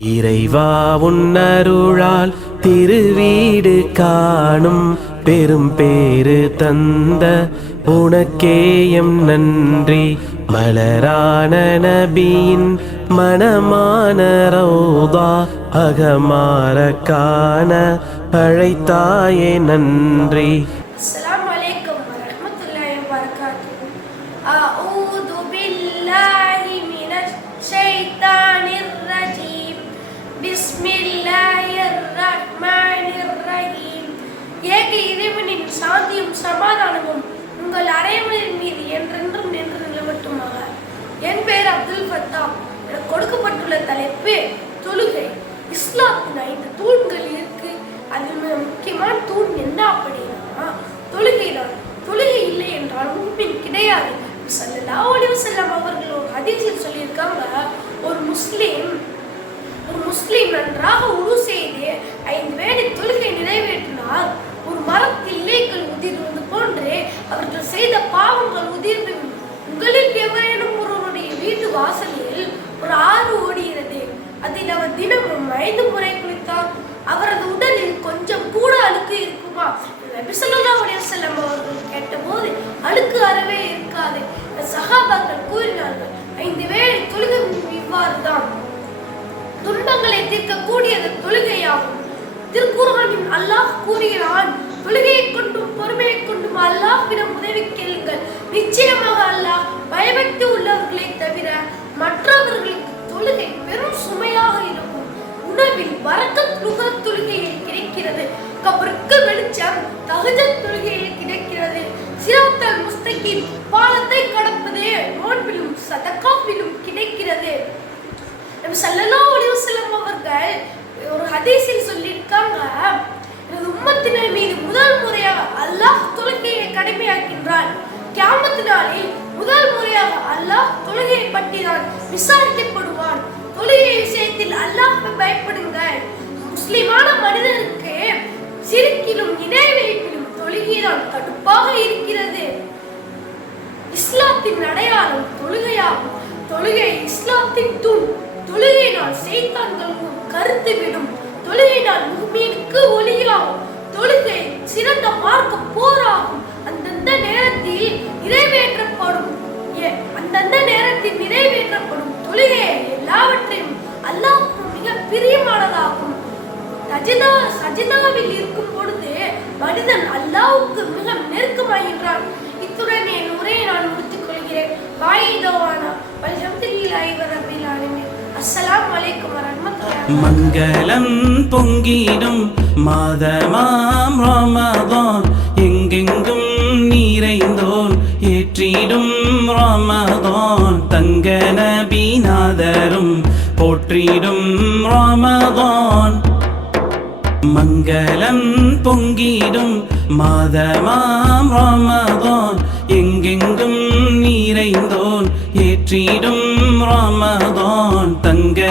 இறைவா உன்னருளால் திருவீடு காணும் பெரும் பேரு தந்த உனக்கேயம் நன்றி. மலரான நபியின் மனமான ரௌதா அகமாற காண அழைத்தாயே நன்றி. சாந்தியும் சமாதானமும் உங்கள் அனைவரின் மீது என்றென்றும் நின்று நிலவட்டுமாக. என் பெயர் அப்துல் ஃபத்தா எனக்கு கொடுக்கப்பட்டுள்ள தலைப்பு தொழுகை. இஸ்லாத்தின் ஐந்து தூண்கள் இருக்கு. அதில் மிக முக்கியமான தூண் என்ன அப்படின்னா தொழுகை தான் தொழுகை இல்லை என்றால் முன்பின் கிடையாது. ஸல்லல்லாஹு ஒளிவு செல்லம் அவர்கள் ஒரு ஹதீஸில் சொல்லியிருக்காங்க ஒரு முஸ்லீம் ஒரு முஸ்லீம் நன்றாக உரு செய்து தினமும் ஐந்து முறை குளித்தால் அவரது உடலில் கொஞ்சம் கூட அழுக்கு இருக்குமா? நபி ஸல்லல்லாஹு அவர்கள் கேட்டபோது அழுக்கு அறவே இருக்காது. சகாபாக்கள் கூறினார்கள் ஐந்து வேளை தொழுகை இவ்வாறு தான் துன்பங்களை தீர்க்கக்கூடியது தொழுகையாகும். திருக்குர்ஆனில் அல்லாஹ் கூறுகிறான் தொழுகையை கொண்டும் பொறுமையை கொண்டும் அல்லாஹ்விடம் உதவி கேளுங்கள். நிச்சயமாக அல்லாஹ் பயபக்தி உள்ளவர்களை தவிர மற்றவர்களுக்கு வெளிச்சம் தொழுகையில் கிடைக்கிறது. சிராத்தல் முஸ்தகின் பாலத்தை கடப்பதே நோன்பிலும் சதக்காவிலும் கிடைக்கிறது. நம்ம சல்லல்லா ஒளிவசலம் அவர்கள் ஒரு ஹதீஸில் சொல்லியிருக்காங்க. எனது உம்மத்தினர் மீது முதல் முறையாக அல்லாஹ் தொழுகையை கடமையாக்கின்றான். கியாமத்து நாளில் முதல் முறையாக அல்லாஹ் தொழுகையை பற்றி தான் விசாரிக்கப்படுவான். தொழுகை விஷயத்தில் அல்லாஹ் பயப்படுங்கள். முஸ்லிமான மனிதன் தொழுகைதான் இருக்கிறது. இஸ்லாத்தின் அடையாளம் தொழுகையாகும். தொழுகை இஸ்லாத்தின் தூண். தொழுகையினால் செய்தான்கள் கருத்து விடும் தொழுகையினால் முகமீனுக்கு ஒளியாகும் தொழுகை சிறந்த மார்க்க போராகும். அந்தந்த நேரத்தில் சஜிதா சஜிதாவில் இருக்கும் பொழுது மனிதன் அல்லாவுக்கு மிக நெருக்கமாகின்றான். இத்துடன் என் உரையை நான் முடித்துக் கொள்கிறேன். வாயிதவானா வல்ஹம்துலில்லாஹி வரபில் ஆலமீன். அஸ்ஸலாமு அலைக்கும் வரஹ்மத்துல்லாஹி மங்களம் பொங்கிடும் மாதமாம் ரமதான். எங்கெங்கும் நிறைந்தோன் ஏற்றிடும் ரமதான். தங்க நபிநாதரும் போற்றிடும் ரமதான். மங்களம் பொங்கிடும் மாதமாம் ராமதான். எங்கெங்கும் நிறைந்தோன் ஏற்றிடும் ராமதான். தங்க